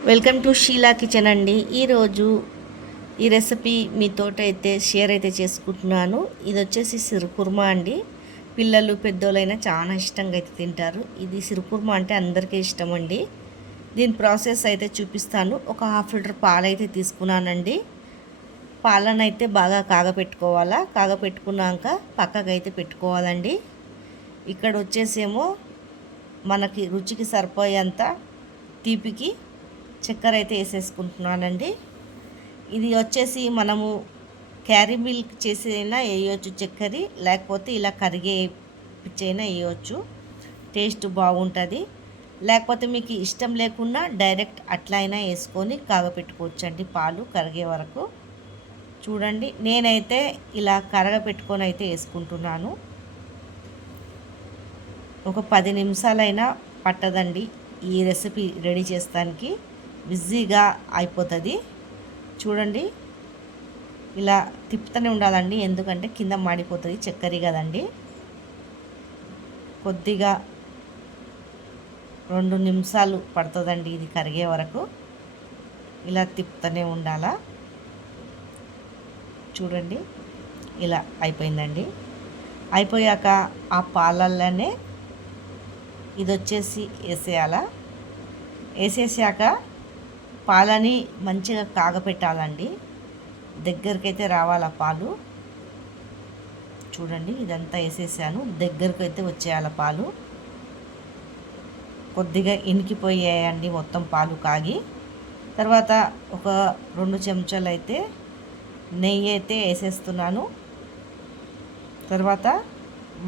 Welcome to Sheela kitchen అండి. ఈరోజు ఈ రెసిపీ మీతోటైతే షేర్ అయితే చేసుకుంటున్నాను. ఇది వచ్చేసి సిరుకుర్మా అండి. పిల్లలు పెద్దోళ్ళైనా చాలా ఇష్టంగా అయితే తింటారు. ఇది సిరుకుర్మా అంటే అందరికీ ఇష్టం అండి. దీని ప్రాసెస్ అయితే చూపిస్తాను. ఒక హాఫ్ లీటర్ పాలు అయితే తీసుకున్నానండి. పాలను అయితే బాగా కాగపెట్టుకోవాలా. కాగపెట్టుకున్నాక పక్కకైతే పెట్టుకోవాలండి. ఇక్కడ వచ్చేసేమో మనకి రుచికి సరిపోయేంత తీపికి చక్కెర అయితే వేసేసుకుంటున్నానండి. ఇది వచ్చేసి మనము క్యారీ మిల్క్ చేసైనా వేయవచ్చు చక్కెర, లేకపోతే ఇలా కరిగే పిచ్చైనా వేయవచ్చు, టేస్ట్ బాగుంటుంది. లేకపోతే మీకు ఇష్టం లేకుండా డైరెక్ట్ అట్లా అయినా వేసుకొని కాగపెట్టుకోవచ్చు అండి పాలు కరిగే వరకు. చూడండి, నేనైతే ఇలా కరగపెట్టుకొని అయితే వేసుకుంటున్నాను. ఒక 10 నిమిషాలైనా పట్టదండి ఈ రెసిపీ రెడీ చేస్తానికి, బిజీగా అయిపోతుంది. చూడండి, ఇలా తిప్పుతూనే ఉండాలండి, ఎందుకంటే కింద మాడిపోతుంది, చక్కెర కదండి. కొద్దిగా 2 నిమిషాలు పడుతుందండి ఇది కరిగే వరకు. ఇలా తిప్పుతూనే ఉండాలా. చూడండి, ఇలా అయిపోయిందండి. అయిపోయాక ఆ పాలల్లోనే ఇది వచ్చేసి వేసేయాలా. వేసేసాక పాలని మంచిగా కాగపెట్టాలండి, దగ్గరకైతే రావాలా పాలు. చూడండి, ఇదంతా వేసేసాను, దగ్గరకైతే వచ్చేయాల పాలు. కొద్దిగా ఇనికిపోయాయండి మొత్తం పాలు కాగి. తర్వాత ఒక 2 చెంచాలు అయితే నెయ్యి అయితే వేసేస్తున్నాను. తర్వాత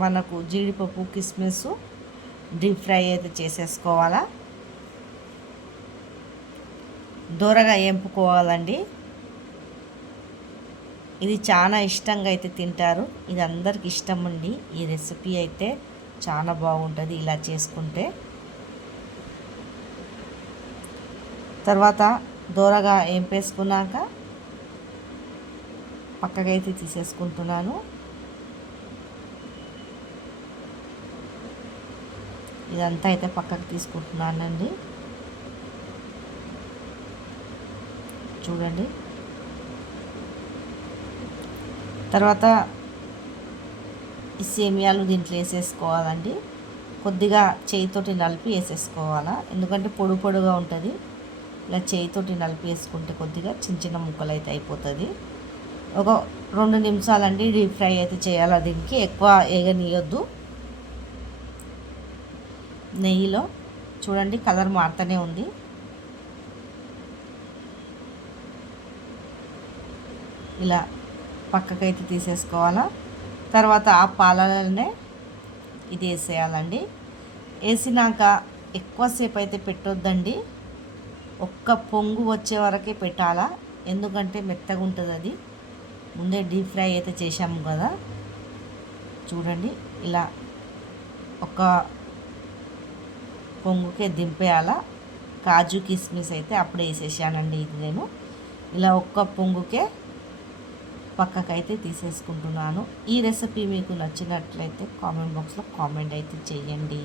మనకు జీడిపప్పు కిస్మిస్ డీప్ ఫ్రై అయితే చేసేసుకోవాలా. దూరగా ఏంపుకోవాలండి. ఇది చాలా ఇష్టంగా అయితే తింటారు. ఇది అందరికి ఇష్టం అండి. ఈ రెసిపీ అయితే చాలా బాగుంటుంది ఇలా చేసుకుంటే. తర్వాత దూరగా ఏంపేసుకున్నాక పక్కకైతే తీసేసుకుంటున్నాను. ఇదంతా అయితే పక్కకు తీసుకుంటున్నానండి. చూడండి, తర్వాత ఈ సేమియాలు దీంట్లో వేసేసుకోవాలండి. కొద్దిగా చేయితోటి నలిపి వేసేసుకోవాలా, ఎందుకంటే పొడి పొడిగా ఉంటుంది. ఇలా చేయితోటి నలిపి వేసుకుంటే కొద్దిగా చిన్న చిన్న ముక్కలు అయితే అయిపోతుంది. ఒక 2 నిమిషాలండి డీప్ ఫ్రై అయితే చేయాలి. దీనికి ఎక్కువ వేగనీయొద్దు నెయ్యిలో. చూడండి, కలర్ మారుతూనే ఉంది. ఇలా పక్కకైతే తీసేసుకోవాలా. తర్వాత ఆ పాలనే ఇది వేసేయాలండి. వేసినాక ఎక్కువసేపు అయితే పెట్టొద్దండి, ఒక్క పొంగు వచ్చే వరకే పెట్టాలా, ఎందుకంటే మెత్తగా ఉంటుంది అది. ముందే డీప్ ఫ్రై అయితే చేసాము కదా. చూడండి, ఇలా ఒక పొంగుకే దింపేయాలా. కాజు కిస్మిస్ అయితే అప్పుడే వేసేసానండి. ఇది నేను ఇలా ఒక్క పొంగుకే పక్కకైతే తీసేసుకుంటున్నాను. ఈ రెసిపీ మీకు నచ్చినట్లయితే కామెంట్ బాక్స్లో కామెంట్ అయితే చేయండి.